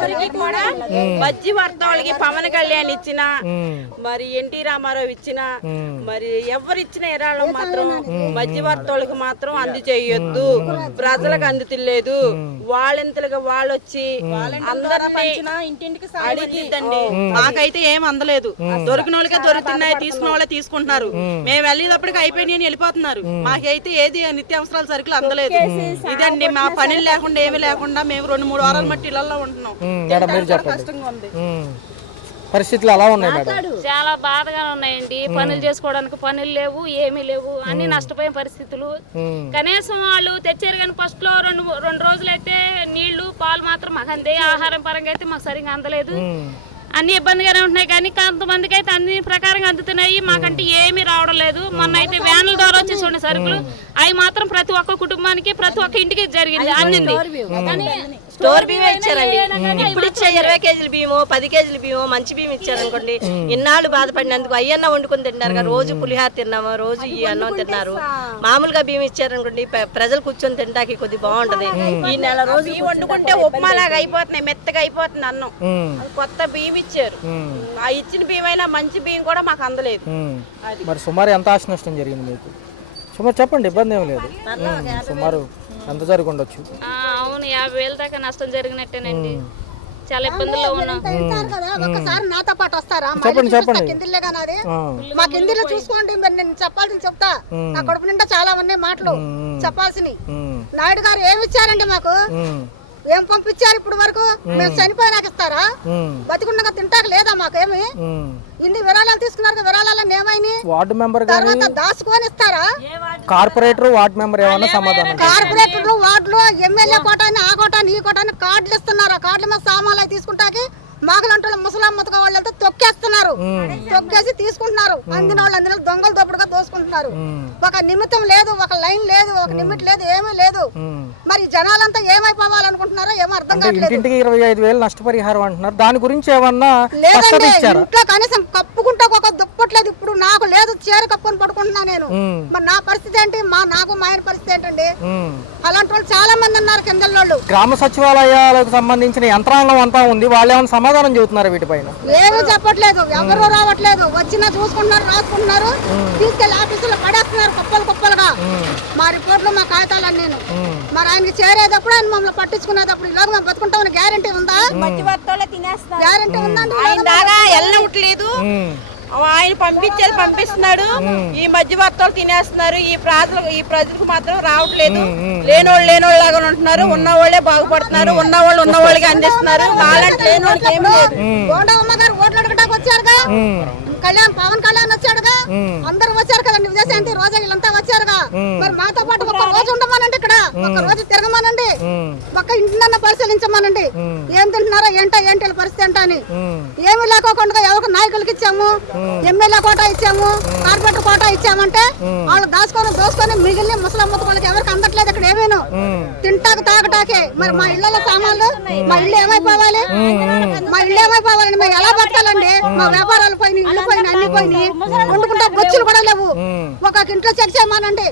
ఎవరికి కూడా మధ్య వర్తవులకి పవన్ కళ్యాణ్ ఇచ్చిన, మరి ఎన్టీ రామారావు ఇచ్చిన, మరి ఎవరిచ్చిన ఎరాళ్ళు మాత్రం మధ్యవర్తులకు మాత్రం అందజేయొద్దు. ప్రజలకు అందుతులేదు. వాళ్ళెంతలుగా వాళ్ళు వచ్చి ఇంటింటికి అడిగిద్దండి. మాకైతే ఏం అందలేదు. దొరికిన వాళ్ళకే దొరుకుతున్నాయి, తీసుకున్న వాళ్ళే తీసుకుంటున్నారు. మేము వెళ్ళేటప్పటికి అయిపోయినాయని వెళ్ళిపోతున్నారు. మాకైతే ఏది నిత్యావసరాల సరుకులు అందలేదు. ఇదండి మా పనులు లేకుండా ఏమీ లేకుండా మేము 2-3 వారాల మట్టి ఇళ్లలో ఉంటున్నాం. కష్టంగా ఉంది. పరిస్థితులు అలా ఉన్నాయి మేడం. చాలా బాధగా ఉన్నాయండి. పనులు చేసుకోవడానికి పనులు లేవు, ఏమీ లేవు, అన్ని నష్టపోయిన పరిస్థితులు. కనీసం వాళ్ళు తెచ్చారు కానీ ఫస్ట్ లో 2 రోజులు అయితే నీళ్లు పాలు మాత్రం మాకు అందే. ఆహారం పరంగా అయితే మాకు సరిగా అందలేదు. అన్ని ఇబ్బందిగానే ఉంటున్నాయి కానీ కొంతమందికి అయితే అన్ని ప్రకారంగా అందుతున్నాయి. మాకంటే ఏమీ రావడం లేదు. మొన్న అయితే వ్యాన్ల ద్వారా వచ్చేసి ఉండే సరుకులు అవి మాత్రం ప్రతి ఒక్క కుటుంబానికి ప్రతి ఒక్క ఇంటికి జరిగింది, అందింది. స్టోర్ బియ్యం ఇచ్చారండి. ఇప్పుడు ఇచ్చే 20 కేజీల బియ్యము, 10 కేజీల బియ్యము మంచి బియ్యం ఇచ్చారనుకోండి. ఇన్నాళ్ళు బాధపడినందుకు అయ్యన్న వండుకొని తిన్నారు. రోజు పులిహార తిన్నాము, రోజు ఈ అన్నం తిన్నారు. మామూలుగా బియ్యం ఇచ్చారనుకోండి ప్రజలు కూర్చొని తింటాకి కొద్దిగా బాగుంటది. ఈ నెల రోజు బియ్యం వండుకుంటే ఉప్మా లాగా అయిపోతున్నాయి, మెత్తగా అయిపోతుంది అన్నం. కొత్త బియ్యం ఇచ్చారు. ఆ ఇచ్చిన బియ్యం అయినా మంచి బియ్యం కూడా మాకు అందలేదు. మరి సుమారు ఎంత ఆస్తి నష్టం జరిగింది మీకు? సుమారు చెప్పండి, ఇబ్బంది ఏం లేదు. సుమారు ఎంత జరిగి ఉండొచ్చు? అవును, 50,000 దాకా నష్టం జరిగినట్టేనండి. చాలా ఇబ్బందుల్లో ఉన్నాం. ఒకసారి నాతో పాటు వస్తారా? కిందిలే కానీ మా కిందిలో చూసుకోండి. మరి నేను చెప్పాల్సింది చెప్తా. నా కడుపు నిండా చాలా ఉన్నాయి మాటలు చెప్పాల్సినవి. నాయుడు గారు ఏమి ఇచ్చారండి మాకు? ఏం పంపించారు ఇప్పుడు వరకు? మేము చనిపోయినాక ఇస్తారా? బతికుండగా తింటాక లేదా మాకేమి? ఇన్ని విరాళాలు తీసుకున్నారు, విరాళాలను ఏమైనా వార్డు మెంబర్ తర్వాత దాచుకొని ఇస్తారా? కార్పొరేటర్ వార్డు మెంబర్ ఏమన్నా సమాధానం? కార్పొరేటర్లు వార్డులో ఎమ్మెల్యే కోటాన్ని ఆ కోటాన్ని ఈ కోటాన్ని కార్డులు ఇస్తున్నారు. ఆ కార్డుల మీద సామాన్లు తీసుకుంటాకి మాగలంటే ముసలాం ముతక వాళ్ళతో తొక్కేస్తున్నారు. తొక్కేసి తీసుకుంటున్నారు. అందిన వాళ్ళు అందులో దొంగలు దొప్పుడుగా దోసుకుంటున్నారు. ఒక నిమిత్తం లేదు, ఒక లైన్ లేదు, ఒక నిమిట్ లేదు, ఏమీ లేదు. మరి జనాలంతా ఏమైపోవాలనుకుంటున్నారో ఏమో అర్థం కావట్లేదు. ఇంటికి 25,000 నష్టపరిహారం అంటున్నారు. దాని గురించి ఏమన్నా లేదండి. ఇంట్లో కనీసం కప్పుకుంటా ఒక దుప్పట్లేదు. ఇప్పుడు నాకు లేదు, చీర కప్పుకొని పడుకుంటున్నా నేను. మరి నా పరిస్థితి ఏంటి? నాకు మా ఆయన పరిస్థితి ఏంటండి? అలాంటి వాళ్ళు చాలా మంది ఉన్నారు కిందల్లోళ్ళు. గ్రామ సచివాలయాలకు సంబంధించిన యంత్రాంగం అంతా ఉంది. వాళ్ళు ఏమైనా సమాధానం చెబుతున్నారు వీటిపైన? ఏమీ చెప్పట్లేదు, ఎవరు రావట్లేదు. వచ్చినా చూసుకుంటున్నారు, రాసుకుంటున్నారు, తీసుకెళ్లి ఆఫీసులో పడేస్తున్నారు కుప్పలు కుప్పలుగా. మా రిపోర్ట్లు మా కాగితాలు నేను మరి ఆయనకి చేరేటప్పుడు ఆయన మమ్మల్ని పట్టించుకునేటప్పుడు ఈలోగా మేము బతుకుంటామని గ్యారంటీ ఉందా? గ్యారంటీ ఉందండి. ఆయన దాకా వెళ్ళట్లేదు. ఆయన పంపించేది పంపిస్తున్నాడు. ఈ మధ్యవర్తులు తినేస్తున్నారు. ఈ ప్రజలకు మాత్రం రావట్లేదు. లేనోళ్ళు లాగా ఉంటున్నారు. ఉన్నవాళ్లే బాగుపడుతున్నారు. ఉన్నవాళ్ళు ఉన్నవాళ్ళకి అందిస్తున్నారు. వాళ్ళంటే లేనోళ్ళకి ఏమి లేదు. గోండమ్మ గారు ఓట్లు అడగడానికి వచ్చారుగా, పవన్ కళ్యాణ్ వచ్చాడుగా, అందరూ వచ్చారు కదండి. విజయశాంతి రోజా వీళ్ళంతా వచ్చారుగా. మరి మాతో పాటు ఒక రోజు ఉండమానండి, ఇక్కడ ఒక రోజు తిరగమానండి, ఒక్క ఇంటినన్నా పరిశీలించమానండి. ఏం తింటున్నారో ఏంటి పరిస్థితి ఏంటో అని. ఏమి లేకోకుండా ఎవరికి నాయకులకి ఇచ్చాము, ఎమ్మెల్యే కోటా ఇచ్చాము, కార్పొరేటర్ కోటా ఇచ్చామంటే వాళ్ళు దోసుకొని మిగిలిన ముసలమ్మత వాళ్ళకి ఎవరికి అందట్లేదు. ఇక్కడ ఏమేను తింటాకు తాగటాకే. మరి మా ఇళ్లలో సామాన్లు, మా ఇల్లు ఏమైపోవాలి? మేము ఎలా బతకాలండి? మా వ్యాపారాలు పోయినాయి, ఇల్లు పోయినాయి, అన్ని పోయినాయి. వండుకుంటా బొచ్చులు కూడా లేవు. ఒక ఇంట్లో చెక్ చేయమానండి.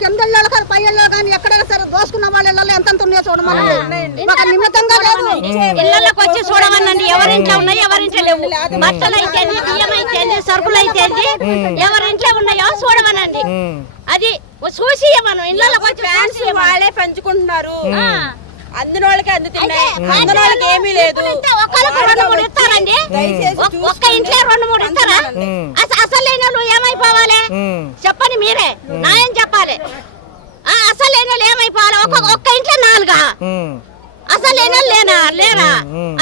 కింద ఇళ్ళు కానీ పై ఇళ్ళు కానీ ఎక్కడైనా సరే దోసుకున్న వాళ్ళ ఇళ్ళలో ఎంత ఉన్నాయో చూడమనండి. ఒక నిమిత్తంగా లేదు. ఇళ్ళకి వచ్చి చూడమనండి. ఎవరింట్లో ఉన్నాయి, ఎవరింట్లో లేవు. బట్టలు అయితే బియ్యం అయితే సరుకులు అయితే ఎవరింట్లో ఉన్నాయో చూడమనండి. అది చూసి మనం ఇళ్ళకి వచ్చి వాళ్ళే పెంచుకుంటున్నారు. అందిన వాళ్ళకి అందుతున్నాయి, అందిన వాళ్ళకి ఏమీ లేదు. ఇస్తారండి. ఒక్క ఇంట్లో 2-3 ఇస్తారా? అసలు లేని వాళ్ళు ఏమైపోవాలి చెప్పండి, మీరే న్యాయం చెప్పాలి. అసలు లేని వాళ్ళు ఏమైపోవాలి? ఒక్క ఇంట్లో 4 అసలు లేని వాళ్ళు లేరా?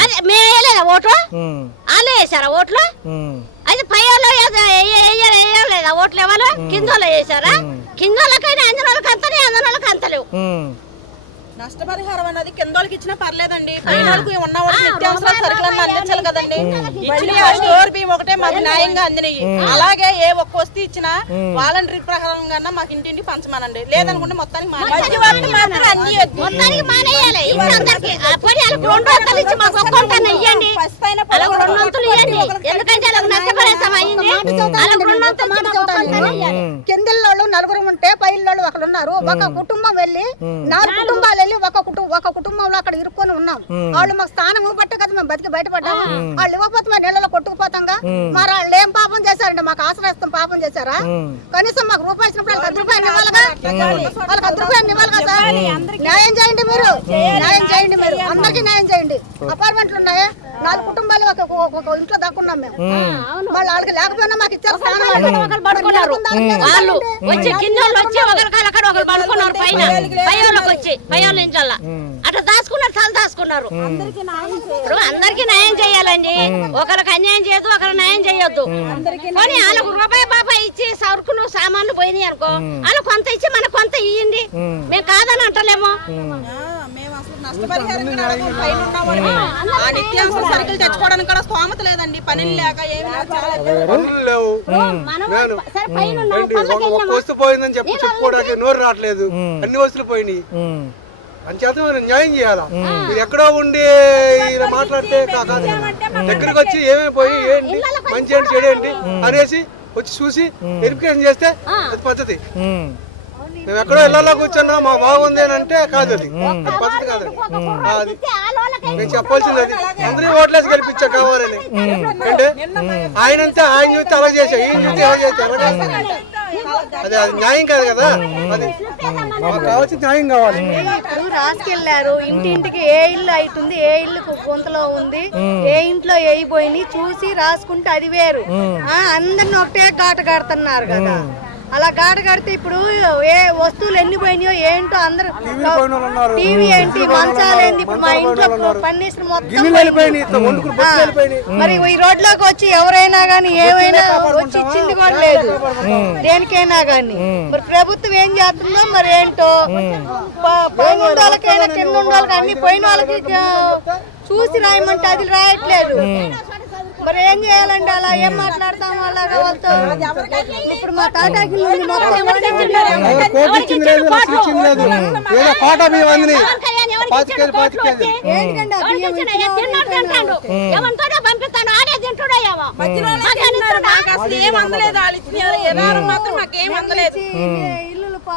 అదే మేము వేయలేదా ఓట్లు? వాళ్ళు వేసారా ఓట్లు? అది పై వాళ్ళు వేయలేదా ఓట్లు? ఎవరు కింద వాళ్ళు వేసారా? కింద వాళ్ళకైనా అందిన వాళ్ళకి అంతనే, అందిన వాళ్ళకి అంతలేవు. నష్టపరిహారం అనేది కింద వాళ్ళకి ఇచ్చినా పర్లేదండి. పైన వాళ్ళకి ఉన్న వాళ్ళకి నిత్యావసరాల సరుకులన్నీ అందించాలి కదండి. ఇచ్చిన స్టోర్ బియ్యం ఒకటే మాకు న్యాయంగా అందినాయి. అలాగే ఏ ఒక్క వస్తువు ఇచ్చినా వాలంటరీ ప్రకారంగా మాకు ఇంటింటికి పంచమానండి. లేదనుకుంటే మొత్తానికి మానేయాలి. ఇవ్వండి. ఎందుకంటే వాళ్ళకి నష్టపరిహారం అయింది. వాళ్ళకి రెండంతా ఇచ్చి మాకు ఒక్కొక్కసారి ఇవ్వాలి. కిందిల్లో నలుగురు ఉంటే పైల్లో ఒకరు ఉన్నారు. ఒక కుటుంబం వెళ్ళి 4 కుటుంబాలు వెళ్ళి ఒక కుటుంబంలో అక్కడ ఇరుక్కొని ఉన్నాం. వాళ్ళు మాకు స్థానం ఇవ్వబట్టే కదా మేము బతికి బయటపడ్డాము. వాళ్ళు ఇవ్వకపోతే మేము నెలలో కొట్టుకుపోతాంగా. మరి వాళ్ళు ఏం పాపం చేశారండి? మాకు ఆశ్రయిస్తాం పాపం చేశారా? కనీసం మాకు రూపాయి ఇచ్చినప్పుడు వాళ్ళకి 10 రూపాయలు ఇవ్వాలిగా. వాళ్ళకి 10 రూపాయలు ఇవ్వాలిగా సార్. న్యాయం చేయండి మీరు, న్యాయం చేయండి మీరు, అందరికీ న్యాయం చేయండి. అపార్ట్మెంట్లు ఉన్నాయి, 4 కుటుంబాలు ఒక ఇంట్లో దాక్కున్నాం మేము. వాళ్ళకి లేకపోయినా మాకు ఇచ్చారు స్థానం. వాళ్ళు వచ్చి కింద వచ్చి ఒకరికాల అక్కడ ఒకరు పడుకున్నారు పైన పైకి వచ్చి పైన ఇంట్లో అట్లా దాచుకున్నారు, చాలా దాచుకున్నారు. ఇప్పుడు అందరికి న్యాయం చేయాలండి. ఒకరికి అన్యాయం చేయొద్దు, ఒకరికి న్యాయం చేయొద్దు. కానీ వాళ్ళకు రూపాయి బాబాయ్ ఇచ్చి సరుకులు సామాన్లు పోయినాయి అనుకో, వాళ్ళు కొంత ఇచ్చి మనకు కొంత ఇయ్యండి. మేము కాదని అంటలేము. నిత్యావసర సరుకులు తెచ్చుకోవడానికి కూడా స్తోమత లేదండి. పని లేక ఏమి వస్తువు పోయిందని చెప్పుకోవడానికి నోరు రావట్లేదు. అన్ని వస్తువులు పోయినాయి. అంచేత మీరు న్యాయం చేయాలా. మీరు ఎక్కడో ఉండి ఇలా మాట్లాడితే కాదు. దగ్గరికి వచ్చి ఏమైపోయి ఏంటి మంచి ఏంటి చెడు ఏంటి అనేసి వచ్చి చూసి వెరిఫికేషన్ చేస్తే అది పద్ధతి. మేము ఎక్కడో ఇళ్లలో కూర్చున్నా మా బాగుంది అని అంటే కాదు, అది పద్ధతి కాదు. అది నేను చెప్పాల్సింది అది. అందరూ ఓట్లేసి గెలిపించా కావాలని. అంటే ఆయనంతే ఆయన చూస్తే అలా చేసా, ఈయన చూస్తే అలా చేస్తే ఎలా చేస్తానంటే అది న్యాయం కాదు కదా. అది మాకు కావాల్సిన న్యాయం కావాలి. ఇప్పుడు రాసుకెళ్లారు, ఇంటింటికి ఏ ఇల్లు అవుతుంది, ఏ ఇల్లు గుంతలో ఉంది, ఏ ఇంట్లో వేయిపోయి చూసి రాసుకుంటే అది వేరు. అందరిని ఒకటే ఘాట కడుతున్నారు కదా. అలా ఘాట కడితే ఇప్పుడు ఏ వస్తువులు ఎన్ని పోయినాయో ఏంటో అందరూ. టీవీ ఏంటి, మంచాలు ఏంటి, ఇప్పుడు మా ఇంట్లో పన్నీసిన మొత్తం. మరి ఈ రోడ్లోకి వచ్చి ఎవరైనా గానీ ఏమైనా వచ్చి ఇచ్చింది కూడా లేదు దేనికైనా గానీ. మరి ప్రభుత్వం ఏం చేస్తుందో మరి ఏంటో. పైన వాళ్ళకైనా కింద వాళ్ళకి అన్ని పోయిన వాళ్ళకి చూసి రాయమంటే అది రాయట్లేదు. మరి ఏం చేయాలండి? అలా ఏం మాట్లాడతాం అలాగా వాళ్ళతో? ఇప్పుడు మా తాటాకి ఇల్లు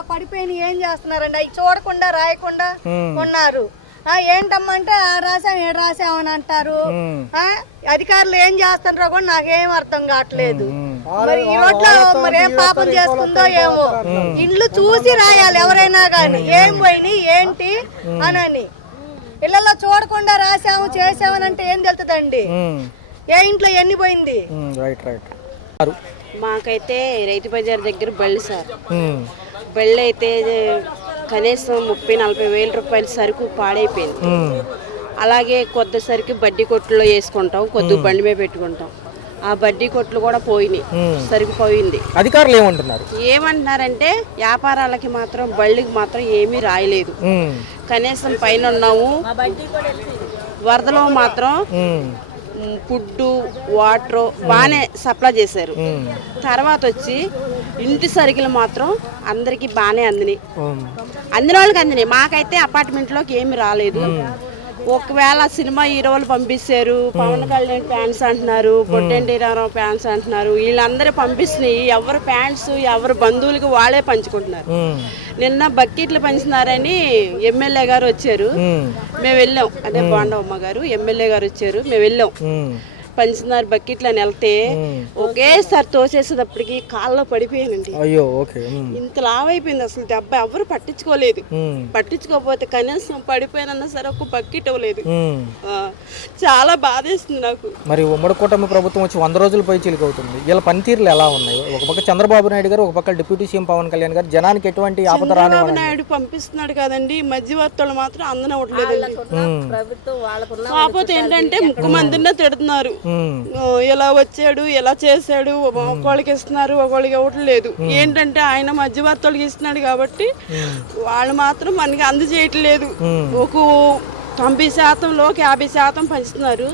పడిపోయినాయి. ఏం చేస్తున్నారండి? అవి చూడకుండా రాయకుండా ఉన్నారు. ఏంటమ్మా అంటే రాసాం ఏడు రాసామని అంటారు. అధికారులు ఏం చేస్తున్నారో కూడా నాకేం అర్థం కావట్లేదు. మరి ఈ రోడ్లో మరి ఏం పాపం చేసుకుందో ఏమో. ఇండ్లు చూసి రాయాలి ఎవరైనా కానీ, ఏం పోయినాయి ఏంటి అని. ఇళ్లలో చూడకుండా రాసాము చేసామని అంటే ఏం తెలుతుందండి? ఏ ఇంట్లో ఎన్ని పోయింది? మాకైతే రైతు బజార్ దగ్గర బళ్ళు సార్. బళ్ళు అయితే కనీసం 30-40 వేల రూపాయల సరుకు పాడైపోయింది. అలాగే కొద్ది సరికి బడ్డీ కొట్టులో వేసుకుంటాం, కొద్ది బండి మీద పెట్టుకుంటాం. ఆ బడ్డీ కొట్లు కూడా పోయినాయి, సరుకు పోయింది. అధికారులు ఏమంటున్నారంటే వ్యాపారాలకి మాత్రం బళ్ళకి మాత్రం ఏమీ రాయలేదు. కనీసం పైన ఉన్నాము, వరదలో మాత్రం ఫుడ్ వాటర్ బాగానే సప్లై చేశారు. తర్వాత వచ్చి ఇంటి సరుకులు మాత్రం అందరికి బాగానే అందినాయి. అందిన వాళ్ళకి అందినాయి, మాకైతే అపార్ట్మెంట్లోకి ఏమి రాలేదు. ఒకవేళ సినిమా హీరోలు పంపిస్తారు, పవన్ కళ్యాణ్ ఫ్యాన్స్ అంటున్నారు, పొట్టెంటి రామారావు ఫ్యాన్స్ అంటున్నారు. వీళ్ళందరూ పంపిస్తున్నాయి. ఎవరు ఫ్యాన్స్ ఎవరు బంధువులకి వాళ్ళే పంచుకుంటున్నారు. నిన్న బకెట్లు పంచుతున్నారని ఎమ్మెల్యే గారు వచ్చారు, మేము వెళ్ళాం. అదే బాండవమ్మ గారు ఎమ్మెల్యే గారు వచ్చారు, మేము వెళ్ళాం. పంచుతున్నారు బకెట్లు అని వెళ్తే ఒకేసారి తోసేసేటప్పటికి కాళ్ళలో పడిపోయానండి. అయ్యో ఓకే. ఇంత లావైపోయింది అసలు దెబ్బ. ఎవరు పట్టించుకోలేదు. పట్టించుకోకపోతే కనీసం పడిపోయినా సరే ఒక బకెట్ ఇవ్వలేదు. చాలా బాధేస్తుంది నాకు. మరి ఉమ్మడి కూటమి ప్రభుత్వం వచ్చి 100 రోజులు పై చిలుకవుతుంది. వీళ్ళ పనితీరులు ఎలా ఉన్నాయి? ఒక పక్క చంద్రబాబు నాయుడు గారు, ఒక పక్క డిప్యూటీ సీఎం పవన్ కళ్యాణ్ గారు జనానికి ఎటువంటి ఆపద రాని. చంద్రబాబు నాయుడు పంపిస్తున్నాడు కదండి, మధ్యవర్తులు మాత్రం అందనవట్లేదండి. కాకపోతే ఏంటంటే ముఖ్యమంత్రినే తిడుతున్నారు. ఎలా వచ్చాడు, ఎలా చేశాడు, ఒకళ్ళకి ఇస్తున్నారు, ఒకళ్ళకి ఇవ్వట్లేదు. ఏంటంటే ఆయన మధ్యవర్తులకి ఇస్తున్నాడు కాబట్టి వాళ్ళు మాత్రం మనకి అందజేయట్లేదు. ఒక 90%లోకి 50% పంచుతున్నారు.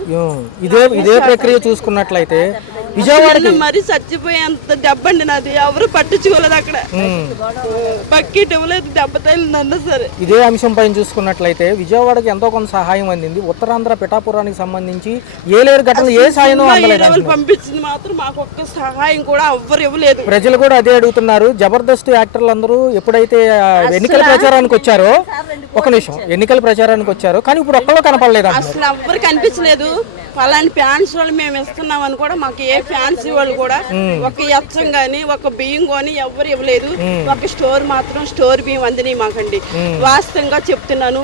ఇదే ప్రక్రియ చూసుకున్నట్లయితే విజయవాడకి మరి చచ్చిపోయేంత దెబ్బండి నాది, ఎవరు పట్టించుకోలేదు అక్కడ. బకెట్ ఇవ్వలేదు, దెబ్బ తగిలిందన్న సరే. ఇదే అంశం పైన చూసుకున్నట్లయితే విజయవాడకి ఎంతో కొంత సహాయం అందింది. ఉత్తరాంధ్ర పిఠాపురానికి సంబంధించి ఏలేరు ఘటనలు ఏ సాయం అందలేదు. పంపించింది మాత్రం మాకు ఒక్క సహాయం కూడా ఎవ్వరు ఇవ్వలేదు. ప్రజలు కూడా అదే అడుగుతున్నారు. జబర్దస్త్ యాక్టర్లు అందరూ ఎప్పుడైతే ఎన్నికల ప్రచారానికి వచ్చారో, ఒక నిమిషం, ఎన్నికల ప్రచారానికి వచ్చారో కానీ ఇప్పుడు ఒక్కళ్ళు కనపడలేదు. అసలు ఎవ్వరు కనిపించలేదు. అలాంటి ఫ్యాన్స్ వాళ్ళు మేము ఇస్తున్నామని కూడా మాకు ఏ ఫ్యాన్స్ వాళ్ళు కూడా ఒక ఎచ్చం గాని ఒక బియ్యం కానీ ఎవ్వరు ఇవ్వలేదు. ఒక స్టోర్ మాత్రం స్టోర్ బియ్యం అందినాయి మాకండి. వాస్తవంగా చెప్తున్నాను,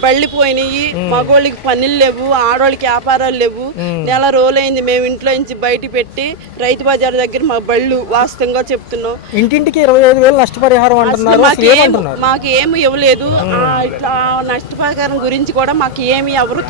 బళ్ళు పోయినాయి, మగోళ్ళకి పనులు లేవు, ఆడవాళ్ళకి వ్యాపారాలు లేవు. నెల రోజులైంది మేము ఇంట్లో నుంచి బయట పెట్టి రైతు బజార్ దగ్గర మా బళ్ళు, వాస్తవంగా చెప్తున్నాం. ఇంటింటికి 25,000 నష్టపరిహారం అంటున్నారు. మాకు ఏమి ఇవ్వలేదు. ఇట్లా నష్టపరిహారం గురించి కూడా మాకు ఏమి ఎవరు